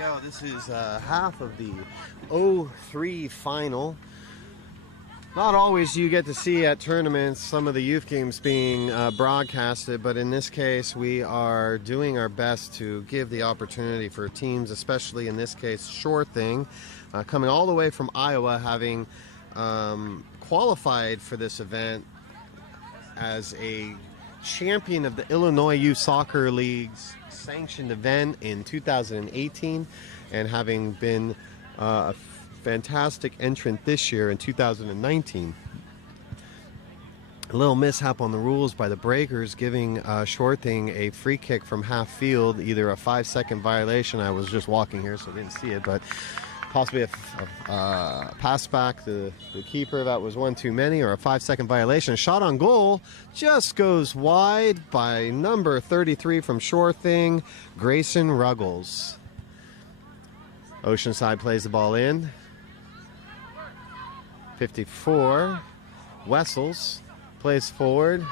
go. This is half of the 03 final. Not always you get to see at tournaments some of the youth games being broadcasted, but in this case we are doing our best to give the opportunity for teams, especially in this case Shore Thing, coming all the way from Iowa, having qualified for this event as a champion of the Illinois Youth Soccer League's sanctioned event in 2018, and having been a fantastic entrant this year in 2019. A little mishap on the rules by the breakers, giving Shore Thing a free kick from half field, either a 5-second violation. I was just walking here so I didn't see it, but possibly a pass back to the keeper that was one too many, or a 5-second violation. A shot on goal just goes wide by number 33 from Shore Thing, Grayson Ruggles. Oceanside plays the ball in. 54, Wessels plays forward.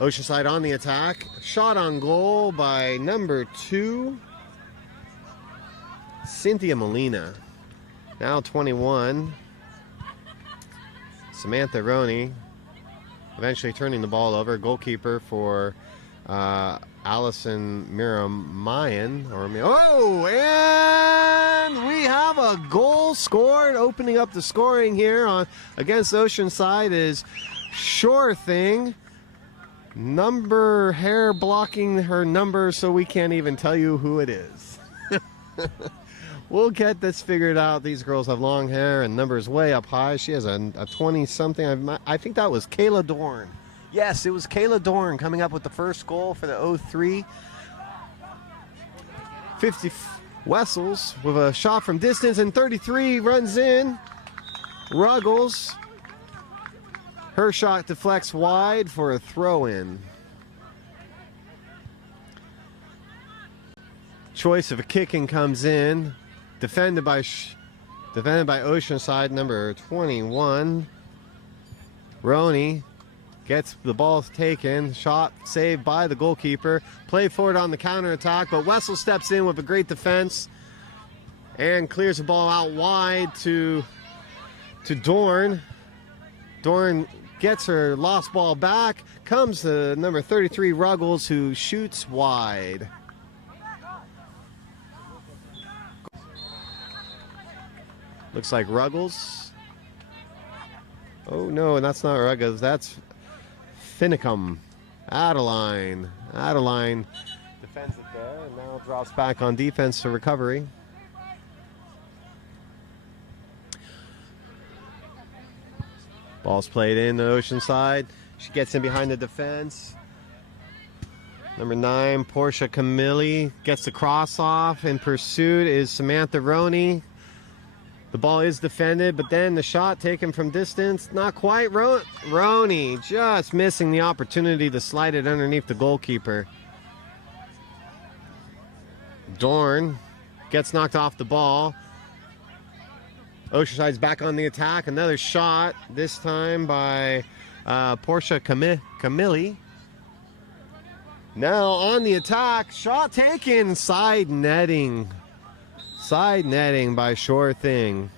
Oceanside on the attack. Shot on goal by number 2, Cynthia Molina. Now 21, Samantha Roney, eventually turning the ball over. Goalkeeper for Allison Miramayan. Oh, and we have a goal scored. Opening up the scoring here against Oceanside is Shore Thing. Hair blocking her number, so we can't even tell you who it is. We'll get this figured out. These girls have long hair and numbers way up high. She has a 20-something. I think that was Kayla Dorn. Yes, it was Kayla Dorn coming up with the first goal for the 03. 50 Wessels with a shot from distance, and 33 runs in. Ruggles. Her shot deflects wide for a throw-in. Choice of a kicking comes in. Defended by Oceanside, number 21. Roney gets the ball taken. Shot saved by the goalkeeper. Play forward on the counterattack, but Wessel steps in with a great defense and clears the ball out wide to Dorn. Dorn gets her lost ball back. Comes to number 33, Ruggles, who shoots wide. Looks like Ruggles. Oh no, that's not Ruggles. That's Finicum. Adeline defends it there, and now drops back on defense to recovery. Ball's played in the Oceanside. She gets in behind the defense. Number 9, Portia Camilli gets the cross off. In pursuit is Samantha Roney. The ball is defended, but then the shot taken from distance. Not quite. Roney just missing the opportunity to slide it underneath the goalkeeper. Dorn gets knocked off the ball. Oceanside's back on the attack. Another shot, this time by Portia Camilli. Now on the attack. Shot taken. Side netting by Shore Thing.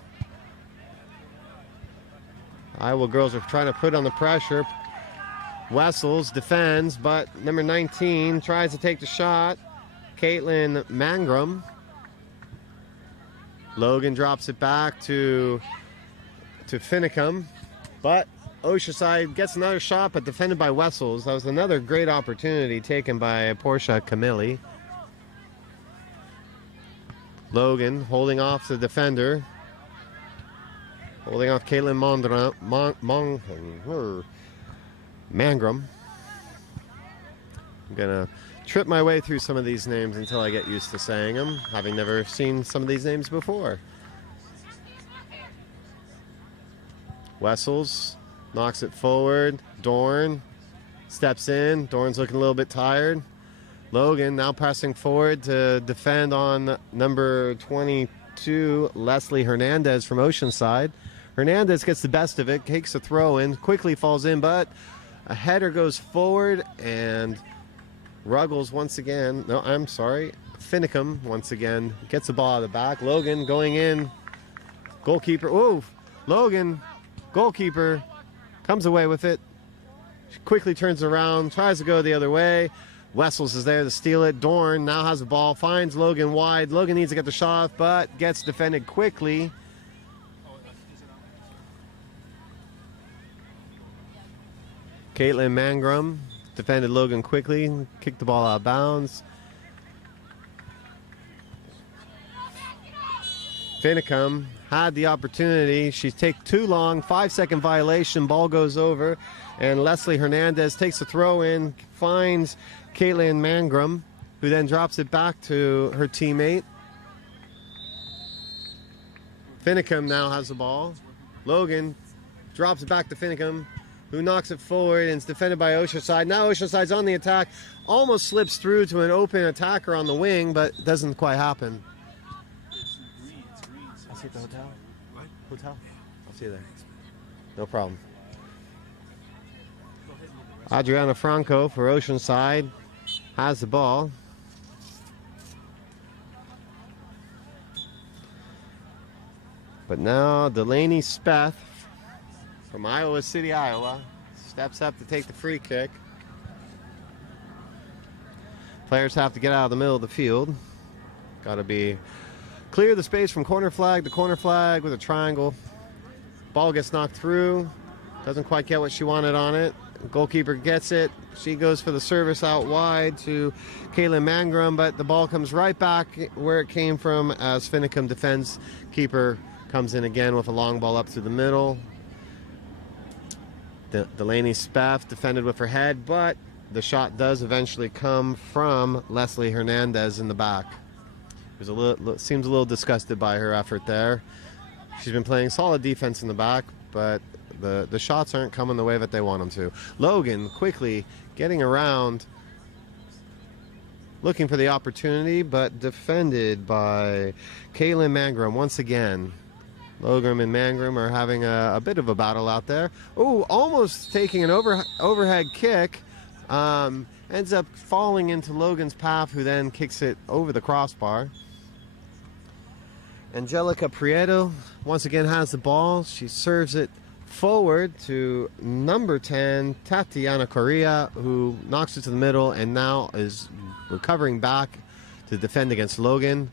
Iowa girls are trying to put on the pressure. Wessels defends, but number 19 tries to take the shot. Caitlin Mangrum. Logan drops it back to Finicum, but Oceanside gets another shot, but defended by Wessels. That was another great opportunity taken by Portia Camilli. Logan holding off the defender. Holding off Caitlin Mangrum. I'm going to trip my way through some of these names until I get used to saying them, having never seen some of these names before. Wessels knocks it forward. Dorn steps in. Dorn's looking a little bit tired. Logan now pressing forward to defend on number 22, Leslie Hernandez from Oceanside. Hernandez gets the best of it, takes a throw in, quickly falls in, but a header goes forward, and Ruggles once again, no, I'm sorry, Finicum once again gets the ball out of the back. Logan going in. Goalkeeper. Oh, Logan, goalkeeper, comes away with it. She quickly turns around, tries to go the other way. Wessels is there to steal it. Dorn now has the ball, finds Logan wide. Logan needs to get the shot off, but gets defended quickly. Caitlin Mangrum defended Logan quickly, kicked the ball out of bounds. Finicum had the opportunity. She takes too long. 5-second violation. Ball goes over. And Leslie Hernandez takes the throw in, finds Caitlin Mangrum, who then drops it back to her teammate. Finicum now has the ball. Logan drops it back to Finicum, who knocks it forward and it's defended by Oceanside. Now Oceanside's on the attack. Almost slips through to an open attacker on the wing, but doesn't quite happen. I'll see you at the hotel. What? Hotel? I'll see you there. No problem. Adriana Franco for Oceanside has the ball. But now Delaney Speth from Iowa City, Iowa, steps up to take the free kick. Players have to get out of the middle of the field. Got to be clear the space from corner flag to corner flag with a triangle. Ball gets knocked through. Doesn't quite get what she wanted on it. Goalkeeper gets it. She goes for the service out wide to Caitlin Mangrum, but the ball comes right back where it came from as Finicum defends. Keeper comes in again with a long ball up through the middle. Delaney Spaff defended with her head, but the shot does eventually come from Leslie Hernandez in the back. Seems a little disgusted by her effort there. She's been playing solid defense in the back, but the shots aren't coming the way that they want them to. Logan quickly getting around, looking for the opportunity, but defended by Caitlin Mangrum once again. Logan and Mangrum are having a bit of a battle out there. Oh, almost taking an overhead kick. Ends up falling into Logan's path, who then kicks it over the crossbar. Angelica Prieto once again has the ball. She serves it forward to number 10, Tatiana Correa, who knocks it to the middle and now is recovering back to defend against Logan.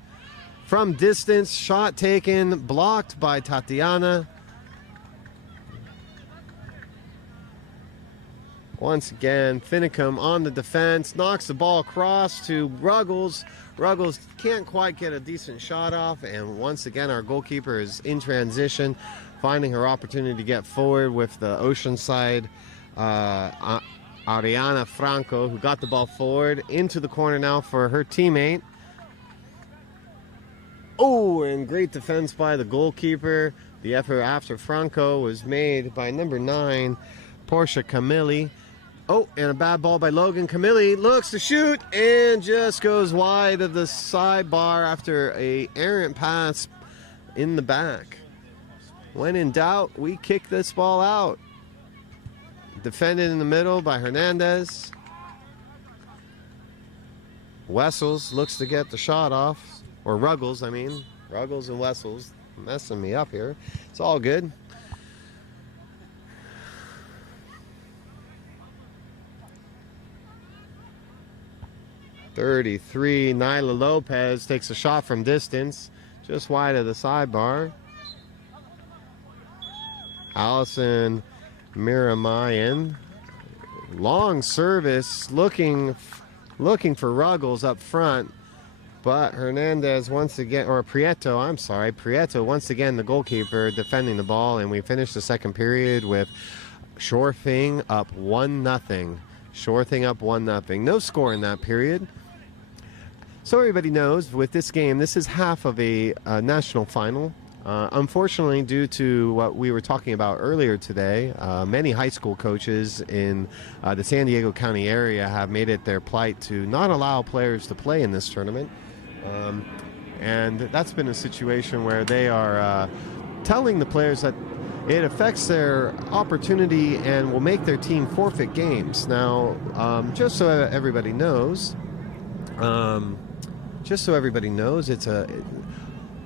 From distance, shot taken, blocked by Tatiana. Once again, Finicum on the defense, knocks the ball across to Ruggles. Ruggles can't quite get a decent shot off, and once again our goalkeeper is in transition, finding her opportunity to get forward with the Oceanside Ariana Franco, who got the ball forward into the corner now for her teammate. Oh, and great defense by the goalkeeper. The effort after Franco was made by number 9, Portia Camilli. Oh, and a bad ball by Logan. Camilli looks to shoot and just goes wide of the sidebar after a errant pass in the back. When in doubt, we kick this ball out. Defended in the middle by Hernandez. Wessels looks to get the shot off. Or Ruggles, I mean. Ruggles and Wessels messing me up here. It's all good. .33, Nyla Lopez takes a shot from distance, just wide of the sidebar. Allison Miramayan, long service, looking for Ruggles up front, but Hernandez once again, or Prieto, I'm sorry, Prieto once again, the goalkeeper, defending the ball, and we finish the second period with Shore Thing up 1-0. Shore Thing up 1-0. No score in that period. So everybody knows, with this game, this is half of a national final. Unfortunately, due to what we were talking about earlier today, many high school coaches in the San Diego County area have made it their plight to not allow players to play in this tournament. And that's been a situation where they are telling the players that it affects their opportunity and will make their team forfeit games. Now, just so everybody knows, just so everybody knows,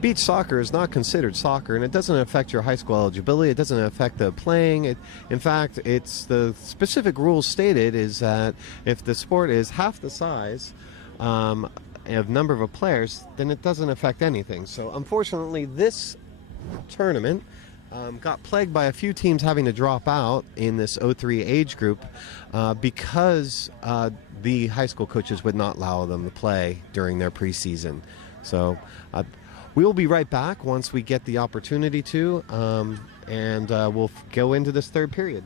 beach soccer is not considered soccer, and it doesn't affect your high school eligibility. It doesn't affect the playing. In fact, it's the specific rules stated is that if the sport is half the size of number of players, then it doesn't affect anything. So unfortunately, this tournament got plagued by a few teams having to drop out in this 03 age group because the high school coaches would not allow them to play during their preseason. So we'll be right back once we get the opportunity to, and we'll go into this third period.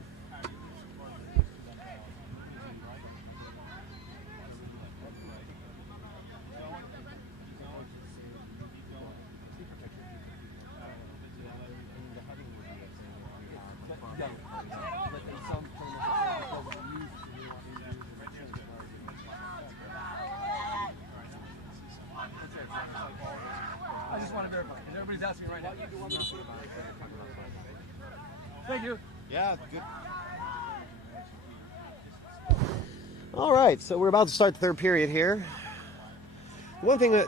I just want to verify. Everybody's asking right now. Thank you. Yeah, good. All right, so we're about to start the third period here. One thing that,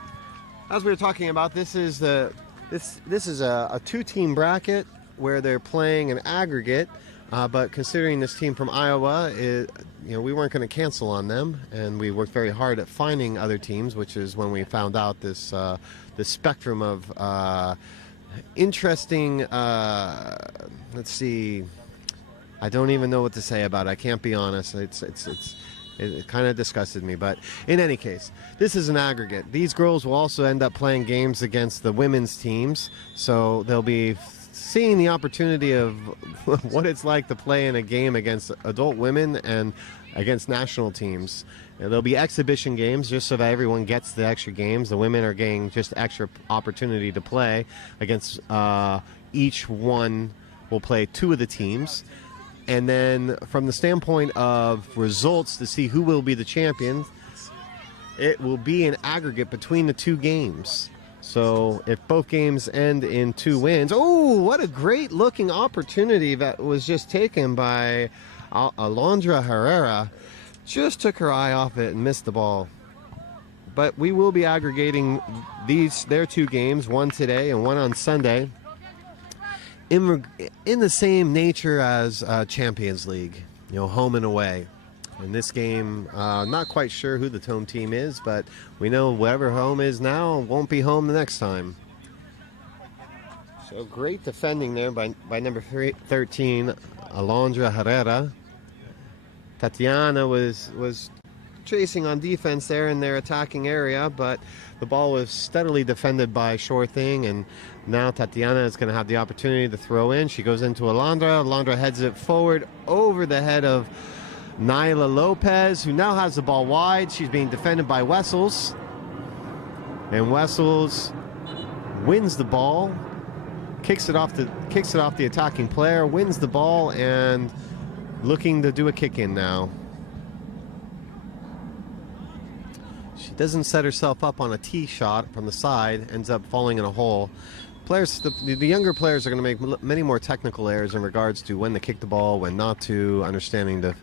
as we were talking about, this is a two-team bracket where they're playing an aggregate. But considering this team from Iowa, we weren't going to cancel on them, and we worked very hard at finding other teams, which is when we found out this spectrum of interesting. Let's see, I don't even know what to say about it. I can't be honest. It kind of disgusted me, but in any case, this is an aggregate. These girls will also end up playing games against the women's teams, so they'll be seeing the opportunity of what it's like to play in a game against adult women and against national teams. There'll be exhibition games just so that everyone gets the extra games. The women are getting just extra opportunity to play against each one will play two of the teams. And then from the standpoint of results to see who will be the champion, it will be an aggregate between the two games. So if both games end in 2 wins, oh, what a great looking opportunity that was just taken by Alondra Herrera. Just took her eye off it and missed the ball. But we will be aggregating their 2 games, one today and one on Sunday, in the same nature as Champions League, home and away. In this game, not quite sure who the home team is, but we know whatever home is now won't be home the next time. So great defending there by number 13, Alondra Herrera. Tatiana was chasing on defense there in their attacking area, but the ball was steadily defended by Shore Thing, and now Tatiana is going to have the opportunity to throw in. She goes into Alondra. Alondra heads it forward over the head of Nyla Lopez, who now has the ball wide. She's being defended by Wessels. And Wessels wins the ball, kicks it off the attacking player, wins the ball, and looking to do a kick in now. She doesn't set herself up on a tee shot from the side, ends up falling in a hole. The younger players are going to make many more technical errors in regards to when to kick the ball, when not to, understanding the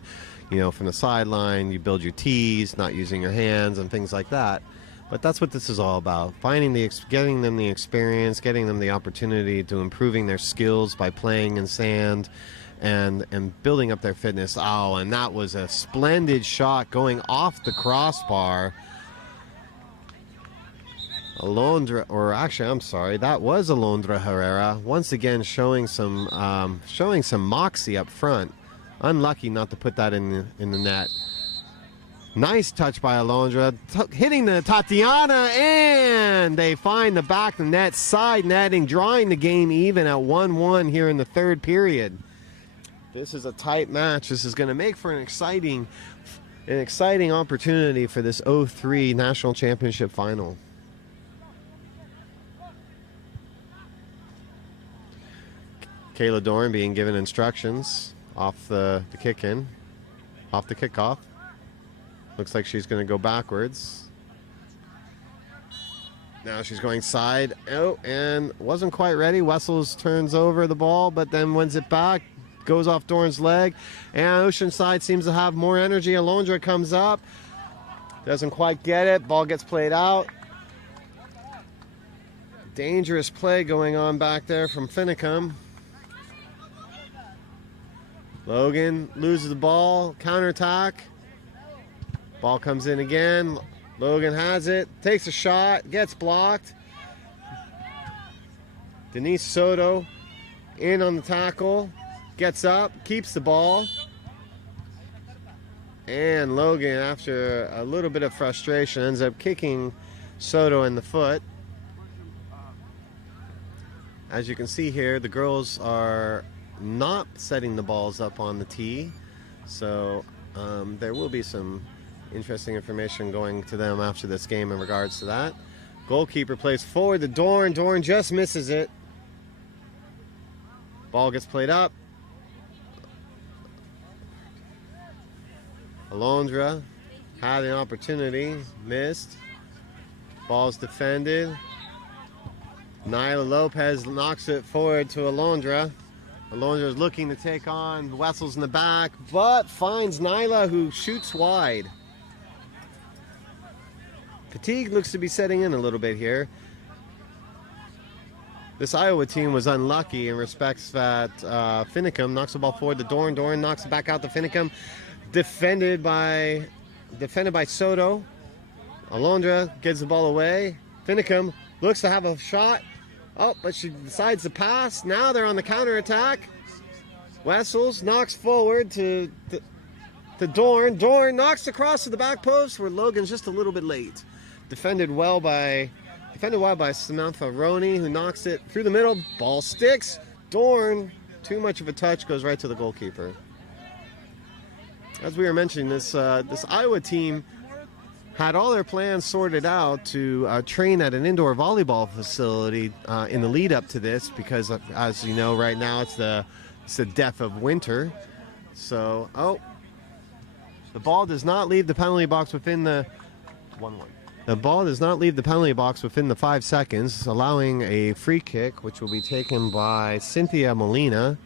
from the sideline, you build your tees, not using your hands and things like that. But that's what this is all about. Getting them the experience, getting them the opportunity to improving their skills by playing in sand and building up their fitness. Oh, and that was a splendid shot going off the crossbar. That was Alondra Herrera once again showing some moxie up front. Unlucky not to put that in the net. Nice touch by Alondra, hitting the Tatiana, and they find the back of the net, side netting, drawing the game even at 1-1 here in the third period. This is a tight match. This is going to make for an exciting opportunity for this 03 National Championship final. Kayla Dorn being given instructions off the kick-in, off the kickoff. Looks like she's going to go backwards. Now she's going side. Oh, and wasn't quite ready. Wessels turns over the ball, but then wins it back. Goes off Dorn's leg. And Oceanside seems to have more energy. Alondra comes up. Doesn't quite get it. Ball gets played out. Dangerous play going on back there from Finicum. Logan loses the ball, counterattack. Ball comes in again. Logan has it, takes a shot, gets blocked. Denise Soto in on the tackle, gets up, keeps the ball. And Logan, after a little bit of frustration, ends up kicking Soto in the foot. As you can see here, the girls are not setting the balls up on the tee. So there will be some interesting information going to them after this game in regards to that. Goalkeeper plays forward to Dorn. Dorn just misses it. Ball gets played up. Alondra had an opportunity, missed. Ball's defended. Nyla Lopez knocks it forward to Alondra. Alondra is looking to take on Wessels in the back, but finds Nyla, who shoots wide. Fatigue looks to be setting in a little bit here. This Iowa team was unlucky in respects that Finicum knocks the ball forward to Dorn. Dorn knocks it back out to Finicum. Defended by Soto. Alondra gives the ball away. Finicum looks to have a shot. Oh, but she decides to pass. Now they're on the counterattack. Wessels knocks forward to Dorn. Dorn knocks across to the back post where Logan's just a little bit late. Defended well by Samantha Roney, who knocks it through the middle. Ball sticks. Dorn, too much of a touch, goes right to the goalkeeper. As we were mentioning, this Iowa team had all their plans sorted out to train at an indoor volleyball facility in the lead up to this, because as you know, right now it's the depth of winter. So, the ball does not leave the penalty box within the 1-1. The ball does not leave the penalty box within the 5 seconds, allowing a free kick, which will be taken by Cynthia Molina.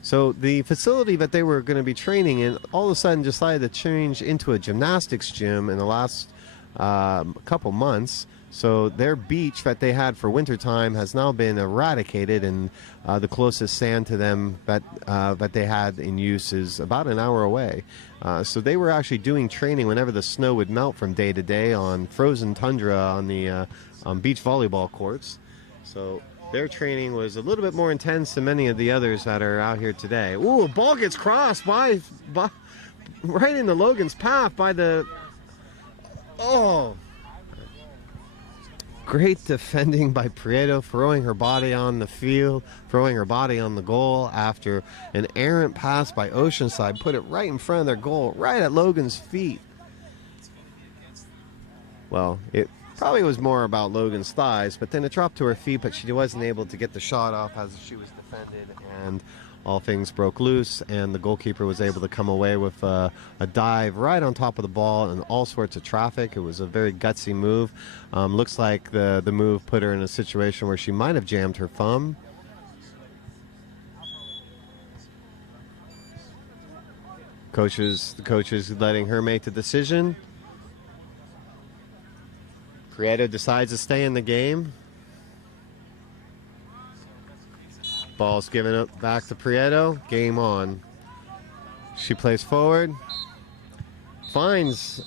So the facility that they were going to be training in all of a sudden decided to change into a gymnastics gym in the last couple months. So their beach that they had for wintertime has now been eradicated, and the closest sand to them that they had in use is about an hour away. So they were actually doing training whenever the snow would melt from day to day on frozen tundra on the beach volleyball courts. So their training was a little bit more intense than many of the others that are out here today. Ooh, a ball gets crossed by right into Logan's path by the... Oh! Great defending by Prieto, throwing her body on the field, throwing her body on the goal after an errant pass by Oceanside put it right in front of their goal, right at Logan's feet. Well, it probably was more about Logan's thighs, but then it dropped to her feet, but she wasn't able to get the shot off as she was defended, and all things broke loose, and the goalkeeper was able to come away with a dive right on top of the ball and all sorts of traffic. It was a very gutsy move. Looks like the move put her in a situation where she might have jammed her thumb. The coach is letting her make the decision. Prieto decides to stay in the game. Ball's given up back to Prieto. Game on. She plays forward. Finds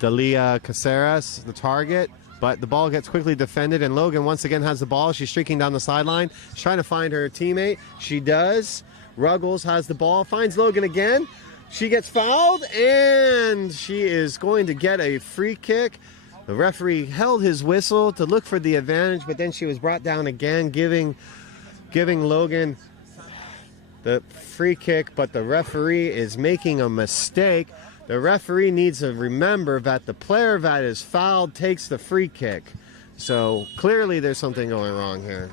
Dalia Caceres, the target, but the ball gets quickly defended, and Logan once again has the ball. She's streaking down the sideline. She's trying to find her teammate. She does. Ruggles has the ball. Finds Logan again. She gets fouled, and she is going to get a free kick. The referee held his whistle to look for the advantage, but then she was brought down again, giving Logan the free kick, but the referee is making a mistake. The referee needs to remember that the player that is fouled takes the free kick. So clearly there's something going wrong here.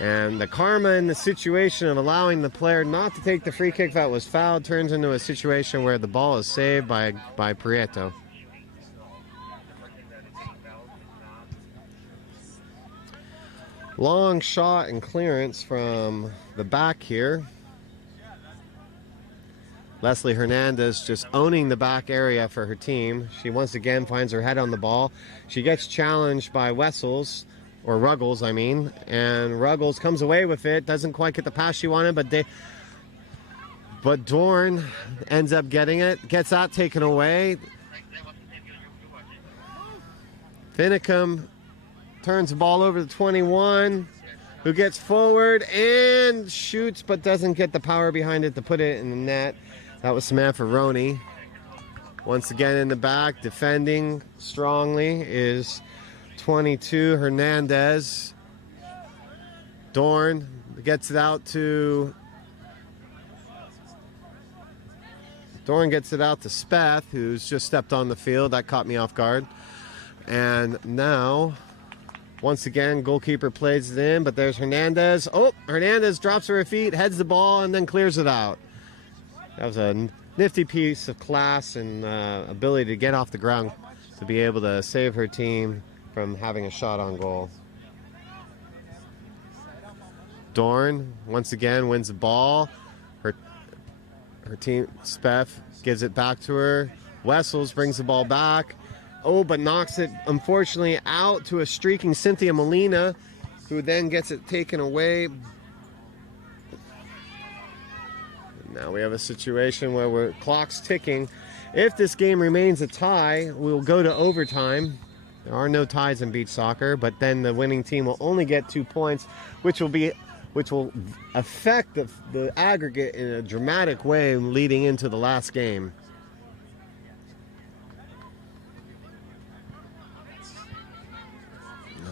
And the karma in the situation of allowing the player not to take the free kick that was fouled turns into a situation where the ball is saved by Prieto. Long shot and clearance from the back here. Leslie Hernandez just owning the back area for her team. She once again finds her head on the ball. She gets challenged by Wessels, or Ruggles, I mean, and Ruggles comes away with it. Doesn't quite get the pass she wanted, but Dorn ends up getting it. Gets that taken away. Finicum turns the ball over to 21, who gets forward and shoots, but doesn't get the power behind it to put it in the net. That was Samantha Roney. Once again in the back, defending strongly is 22, Hernandez. Dorn gets it out to Speth, who's just stepped on the field. That caught me off guard. And now, once again, goalkeeper plays it in, but there's Hernandez. Oh, Hernandez drops her feet, heads the ball, and then clears it out. That was a nifty piece of class and ability to get off the ground to be able to save her team from having a shot on goal. Dorn, once again, wins the ball. Her team, Speth, gives it back to her. Wessels brings the ball back. Oh, but knocks it, unfortunately, out to a streaking Cynthia Molina, who then gets it taken away. Now we have a situation where clock's ticking. If this game remains a tie, we'll go to overtime. There are no ties in beach soccer, but then the winning team will only get 2 points, which will affect the aggregate in a dramatic way leading into the last game.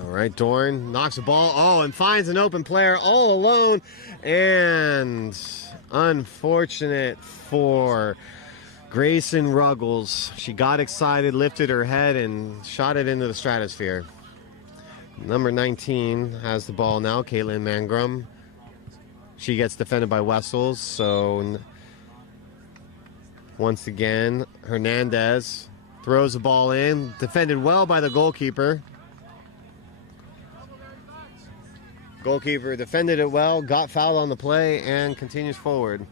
All right, Dorn knocks the ball, and finds an open player all alone, and unfortunate for Grayson Ruggles. She got excited, lifted her head, and shot it into the stratosphere. Number 19 has the ball now, Caitlin Mangrum. She gets defended by Wessels, so once again, Hernandez throws the ball in, defended well by the goalkeeper. Goalkeeper defended it well, got fouled on the play, and continues forward.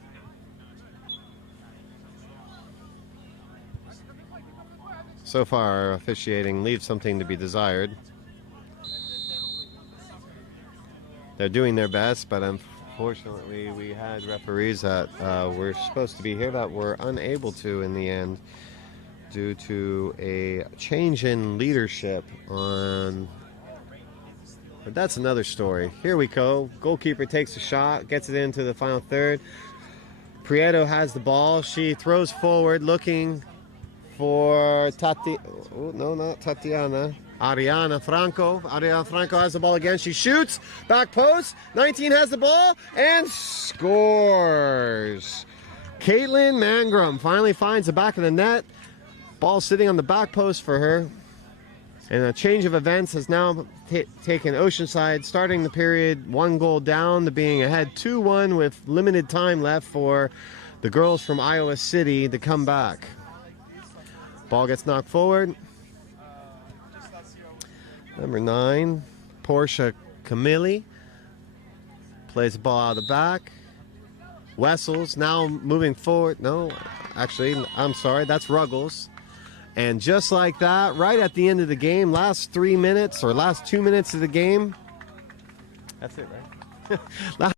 So far, officiating leaves something to be desired. They're doing their best, but unfortunately, we had referees that were supposed to be here that were unable to in the end due to a change in leadership on... But that's another story. Here we go. Goalkeeper takes a shot, gets it into the final third. Prieto has the ball. She throws forward, looking for Ariana Franco. Ariana Franco has the ball again. She shoots. Back post. 19 has the ball and scores. Caitlin Mangrum finally finds the back of the net. Ball sitting on the back post for her. And a change of events has now taken Oceanside, starting the period 1 goal down to being ahead 2-1 with limited time left for the girls from Iowa City to come back. Ball gets knocked forward. Number 9, Portia Camilli, plays the ball out of the back. Wessels now moving forward. No, actually, I'm sorry, that's Ruggles. And just like that, right at the end of the game, last 3 minutes or last 2 minutes of the game, that's it, right?